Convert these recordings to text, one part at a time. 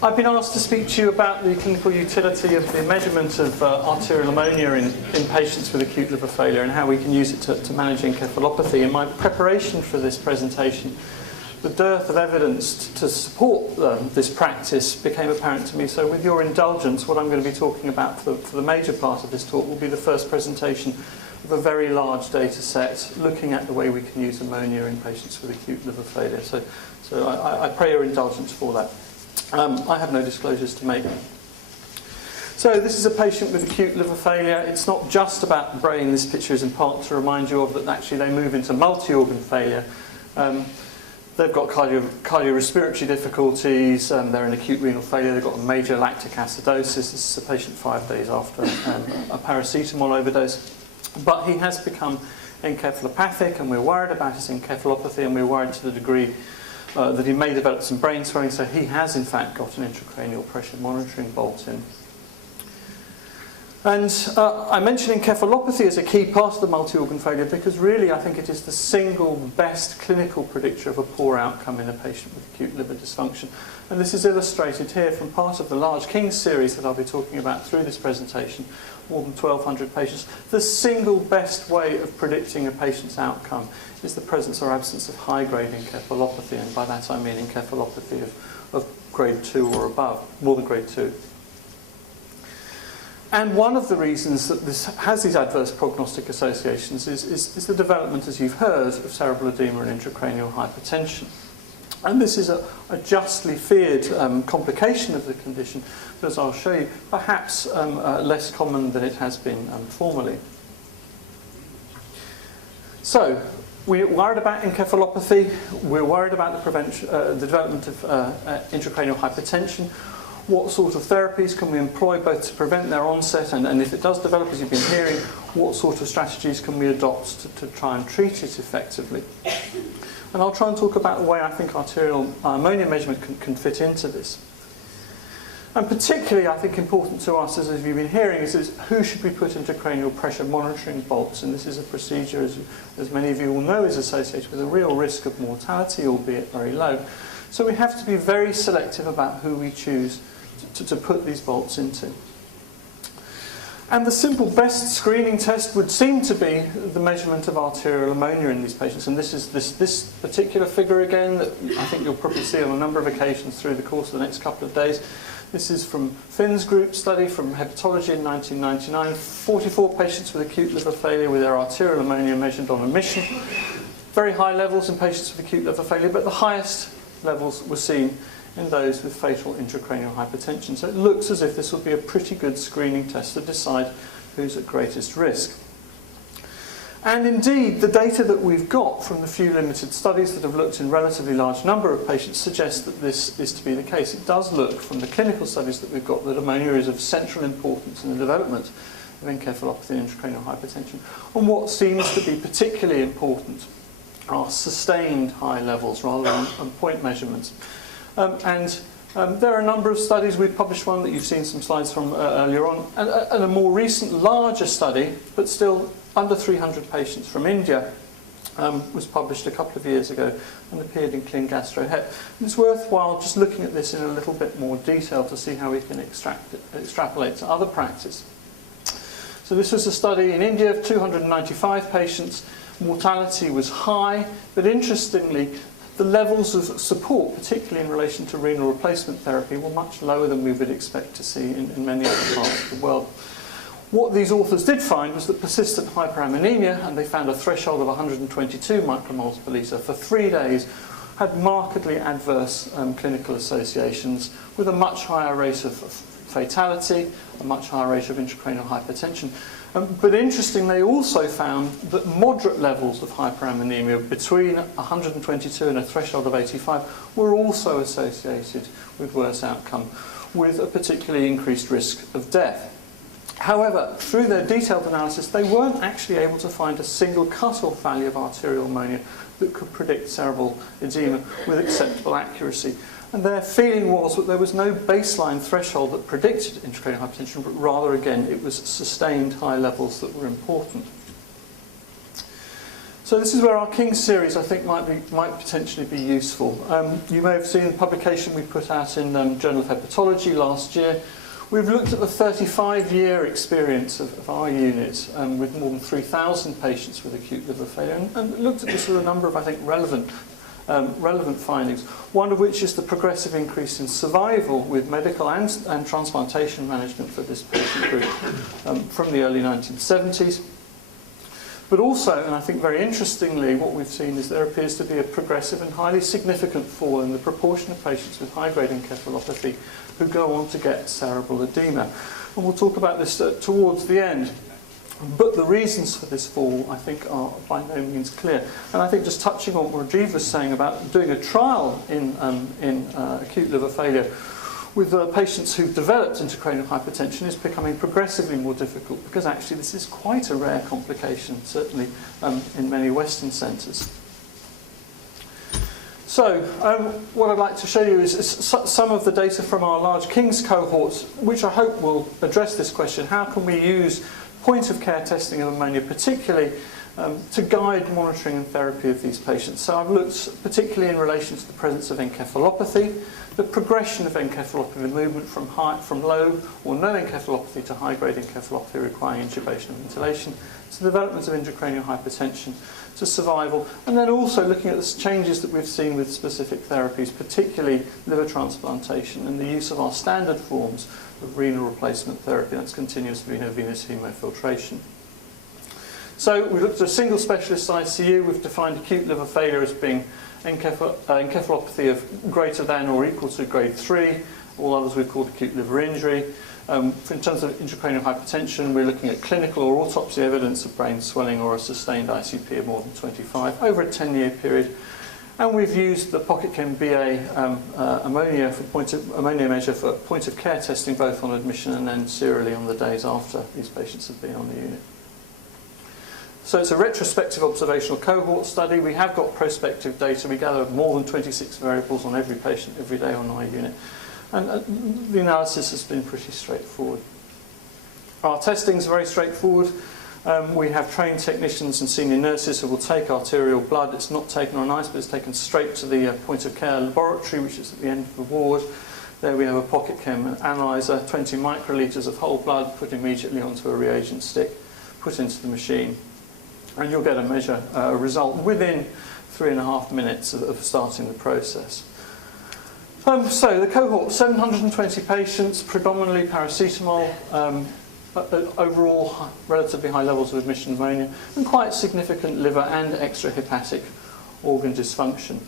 I've been asked to speak to you about the clinical utility of the measurement of arterial ammonia in patients with acute liver failure and how we can use it to manage encephalopathy. In my preparation for this presentation, the dearth of evidence to support this practice became apparent to me. So with your indulgence, what I'm going to be talking about for the major part of this talk will be the first presentation of a very large data set looking at the way we can use ammonia in patients with acute liver failure. So I pray your indulgence for that. I have no disclosures to make. So this is a patient with acute liver failure. It's not just about the brain. This picture is in part to remind you of that actually they move into multi-organ failure. They've got cardiorespiratory difficulties, they're in acute renal failure, they've got a major lactic acidosis. This is a patient 5 days after a paracetamol overdose. But he has become encephalopathic, and we're worried about his encephalopathy, and we're worried to the degree that he may develop some brain swelling, so he has in fact got an intracranial pressure monitoring bolt in. And I mention encephalopathy as a key part of the multi-organ failure because really I think it is the single best clinical predictor of a poor outcome in a patient with acute liver dysfunction. And this is illustrated here from part of the large King's series that I'll be talking about through this presentation, more than 1,200 patients. The single best way of predicting a patient's outcome is the presence or absence of high-grade encephalopathy, and by that I mean encephalopathy of grade 2 or above, more than grade 2. And one of the reasons that this has these adverse prognostic associations is the development, as you've heard, of cerebral edema and intracranial hypertension. And this is a justly feared complication of the condition, but as I'll show you, perhaps less common than it has been formerly. So, we're worried about encephalopathy, we're worried about the development of intracranial hypertension. What sort of therapies can we employ both to prevent their onset and if it does develop, as you've been hearing, what sort of strategies can we adopt to try and treat it effectively? And I'll try and talk about the way I think arterial ammonia measurement can fit into this. And particularly, I think, important to us, as you've been hearing, is who should we put into cranial pressure monitoring bolts? And this is a procedure, as many of you will know, is associated with a real risk of mortality, albeit very low. So we have to be very selective about who we choose to put these bolts into. And the simple best screening test would seem to be the measurement of arterial ammonia in these patients. And this is this particular figure again that I think you'll probably see on a number of occasions through the course of the next couple of days. This is from Finn's group study from hepatology in 1999. 44 patients with acute liver failure with their arterial ammonia measured on emission. Very high levels in patients with acute liver failure, but the highest levels were seen in those with fatal intracranial hypertension. So it looks as if this will be a pretty good screening test to decide who's at greatest risk. And indeed, the data that we've got from the few limited studies that have looked in relatively large number of patients suggests that this is to be the case. It does look from the clinical studies that we've got that ammonia is of central importance in the development of encephalopathy and intracranial hypertension. And what seems to be particularly important are sustained high levels rather than point measurements. There are a number of studies. We've published one that you've seen some slides from earlier on, and a more recent, larger study, but still under 300 patients from India, was published a couple of years ago and appeared in Clin Gastro-Hep. It's worthwhile just looking at this in a little bit more detail to see how we can extrapolate to other practice. So this was a study in India of 295 patients. Mortality was high, but interestingly, the levels of support, particularly in relation to renal replacement therapy, were much lower than we would expect to see in many other parts of the world. What these authors did find was that persistent hyperammonemia, and they found a threshold of 122 micromoles per litre for 3 days, had markedly adverse clinical associations with a much higher rate of fatality, a much higher rate of intracranial hypertension. But interestingly, they also found that moderate levels of hyperammonemia between 122 and a threshold of 85 were also associated with worse outcome, with a particularly increased risk of death. However, through their detailed analysis, they weren't actually able to find a single cut-off value of arterial ammonia that could predict cerebral edema with acceptable accuracy. And their feeling was that there was no baseline threshold that predicted intracranial hypertension, but rather, again, it was sustained high levels that were important. So this is where our King's series, I think, might potentially be useful. You may have seen the publication we put out in Journal of Hepatology last year. We've looked at the 35-year experience of our unit with more than 3,000 patients with acute liver failure, and looked at this with a number of, I think, relevant findings, one of which is the progressive increase in survival with medical and transplantation management for this patient group from the early 1970s. But also, and I think very interestingly, what we've seen is there appears to be a progressive and highly significant fall in the proportion of patients with high-grade encephalopathy who go on to get cerebral edema. And we'll talk about this towards the end. But the reasons for this fall, I think, are by no means clear. And I think just touching on what Rajiv was saying about doing a trial in acute liver failure with patients who've developed intracranial hypertension is becoming progressively more difficult, because actually this is quite a rare complication, certainly in many Western centres. So what I'd like to show you is some of the data from our large King's cohorts, which I hope will address this question. How can we use point-of-care testing of ammonia, particularly to guide monitoring and therapy of these patients? So I've looked particularly in relation to the presence of encephalopathy, the progression of encephalopathy, movement from low or no encephalopathy to high-grade encephalopathy requiring intubation and ventilation, to the development of intracranial hypertension, to survival, and then also looking at the changes that we've seen with specific therapies, particularly liver transplantation and the use of our standard forms of renal replacement therapy, that's continuous venous hemofiltration. So we looked at a single specialist ICU. We've defined acute liver failure as being encephalopathy of greater than or equal to grade 3. All others we've called acute liver injury. In terms of intracranial hypertension, we're looking at clinical or autopsy evidence of brain swelling or a sustained ICP of more than 25 over a 10-year period. And we've used the Pocket Chem BA ammonia measure for point-of-care testing, both on admission and then serially on the days after these patients have been on the unit. So it's a retrospective observational cohort study. We have got prospective data. We gather more than 26 variables on every patient every day on our unit. And the analysis has been pretty straightforward. Our testing is very straightforward. We have trained technicians and senior nurses who will take arterial blood. It's not taken on ice, but it's taken straight to the point-of-care laboratory, which is at the end of the ward. There we have a Pocket Chem analyzer, 20 microlitres of whole blood put immediately onto a reagent stick, put into the machine. And you'll get a result within 3.5 minutes of starting the process. So the cohort, 720 patients, predominantly paracetamol, overall relatively high levels of admission ammonia, and quite significant liver and extrahepatic organ dysfunction.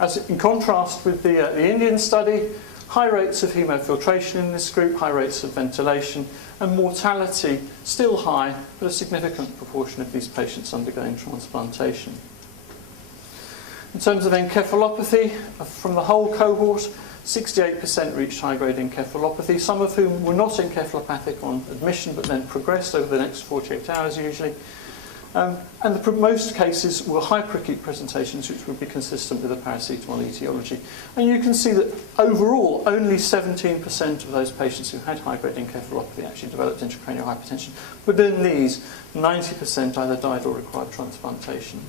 As in contrast with the Indian study, high rates of hemofiltration in this group, high rates of ventilation, and mortality still high, but a significant proportion of these patients undergoing transplantation. In terms of encephalopathy, from the whole cohort, 68% reached high-grade encephalopathy, some of whom were not encephalopathic on admission, but then progressed over the next 48 hours usually. And most cases were hyperacute presentations, which would be consistent with a paracetamol etiology. And you can see that overall, only 17% of those patients who had high-grade encephalopathy actually developed intracranial hypertension. But in these, 90% either died or required transplantation.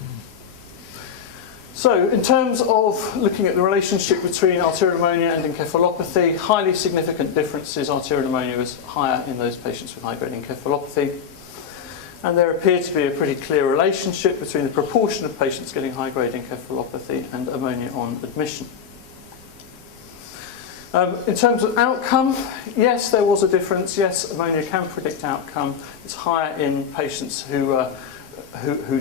So, in terms of looking at the relationship between arterial ammonia and encephalopathy, highly significant differences. Arterial ammonia was higher in those patients with high-grade encephalopathy. And there appeared to be a pretty clear relationship between the proportion of patients getting high-grade encephalopathy and ammonia on admission. In terms of outcome, yes, there was a difference. Yes, ammonia can predict outcome. It's higher in patients who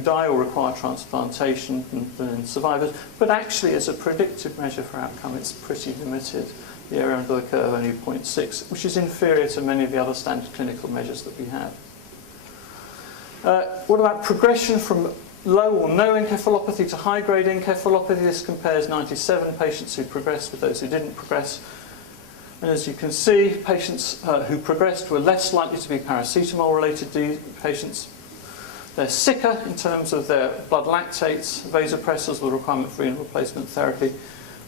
die or require transplantation than in survivors. But actually, as a predictive measure for outcome, it's pretty limited. The area under the curve only 0.6, which is inferior to many of the other standard clinical measures that we have. What about progression from low or no encephalopathy to high-grade encephalopathy? This compares 97 patients who progressed with those who didn't progress. And as you can see, patients who progressed were less likely to be paracetamol-related patients. They're sicker in terms of their blood lactates, vasopressors with requirement for renal replacement therapy.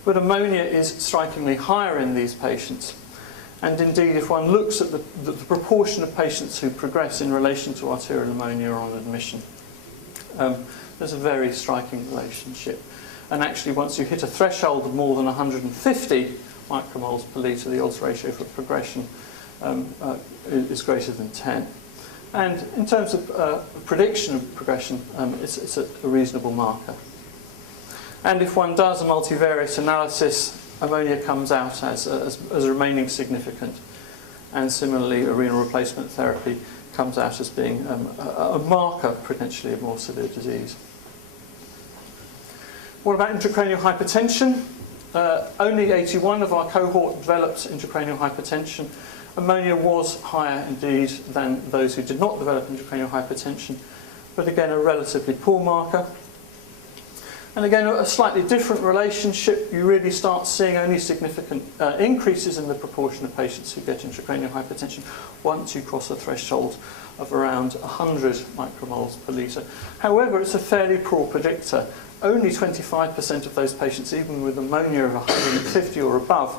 But ammonia is strikingly higher in these patients. And indeed, if one looks at the proportion of patients who progress in relation to arterial ammonia on admission. there's a very striking relationship. And actually, once you hit a threshold of more than 150 micromoles per litre, the odds ratio for progression is greater than 10. And in terms of prediction of progression, it's a reasonable marker. And if one does a multivariate analysis, ammonia comes out as remaining significant. And similarly, a renal replacement therapy comes out as being a marker, potentially, of more severe disease. What about intracranial hypertension? Only 81 of our cohort developed intracranial hypertension. Ammonia was higher indeed than those who did not develop intracranial hypertension, but again a relatively poor marker. And again a slightly different relationship. You really start seeing only significant increases in the proportion of patients who get intracranial hypertension once you cross a threshold of around 100 micromoles per litre. However, it's a fairly poor predictor. Only 25% of those patients, even with ammonia of 150 or above,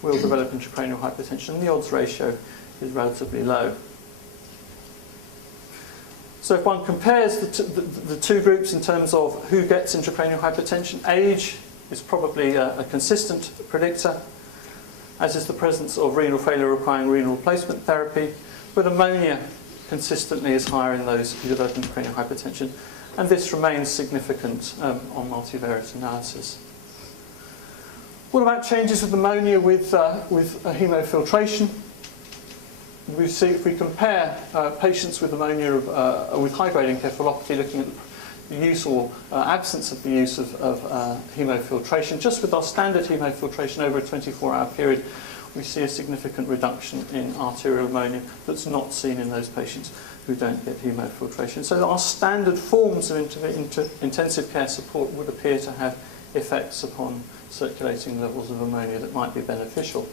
will develop intracranial hypertension, and the odds ratio is relatively low. So if one compares the two groups in terms of who gets intracranial hypertension, age is probably a consistent predictor, as is the presence of renal failure requiring renal replacement therapy, but ammonia consistently is higher in those who develop intracranial hypertension, and this remains significant on multivariate analysis. What about changes with ammonia with hemofiltration? We see if we compare patients with ammonia with high-grade encephalopathy, looking at the use or absence of the use of hemofiltration, just with our standard hemofiltration over a 24-hour period, we see a significant reduction in arterial ammonia that's not seen in those patients who don't get hemofiltration. So our standard forms of intensive care support would appear to have effects upon circulating levels of ammonia that might be beneficial.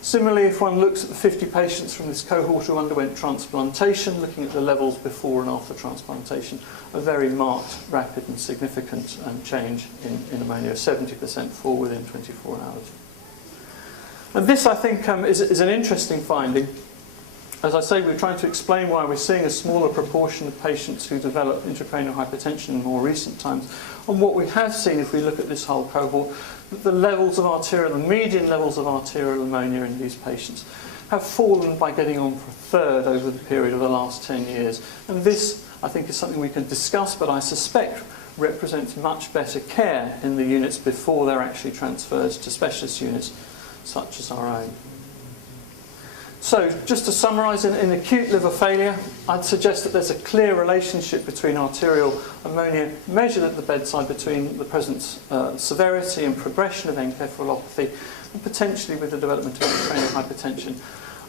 Similarly, if one looks at the 50 patients from this cohort who underwent transplantation, looking at the levels before and after transplantation, a very marked, rapid and significant change in ammonia, 70% fall within 24 hours. And this, I think, is an interesting finding. As I say, we're trying to explain why we're seeing a smaller proportion of patients who develop intracranial hypertension in more recent times. And what we have seen, if we look at this whole cohort, that the levels of arterial, the median levels of arterial ammonia in these patients have fallen by getting on for a third over the period of the last 10 years. And this, I think, is something we can discuss, but I suspect represents much better care in the units before they're actually transferred to specialist units such as our own. So, just to summarise, in acute liver failure, I'd suggest that there's a clear relationship between arterial ammonia measured at the bedside between the presence, severity and progression of encephalopathy, and potentially with the development of intracranial hypertension.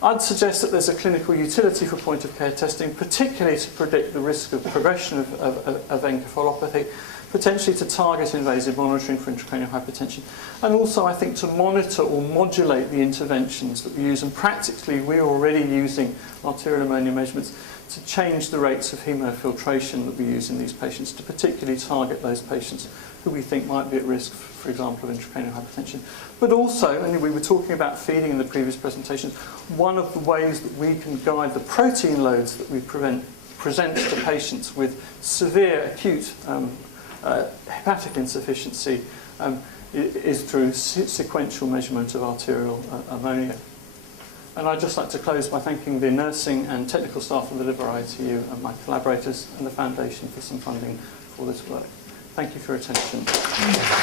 I'd suggest that there's a clinical utility for point-of-care testing, particularly to predict the risk of progression of encephalopathy, potentially to target invasive monitoring for intracranial hypertension, and also I think to monitor or modulate the interventions that we use. And practically we're already using arterial ammonia measurements to change the rates of hemofiltration that we use in these patients, to particularly target those patients who we think might be at risk, for example, of intracranial hypertension. But also, and we were talking about feeding in the previous presentation, one of the ways that we can guide the protein loads that we present to patients with severe acute hepatic insufficiency is through sequential measurement of arterial ammonia. And I'd just like to close by thanking the nursing and technical staff of the Liver ITU and my collaborators and the Foundation for some funding for this work. Thank you for your attention.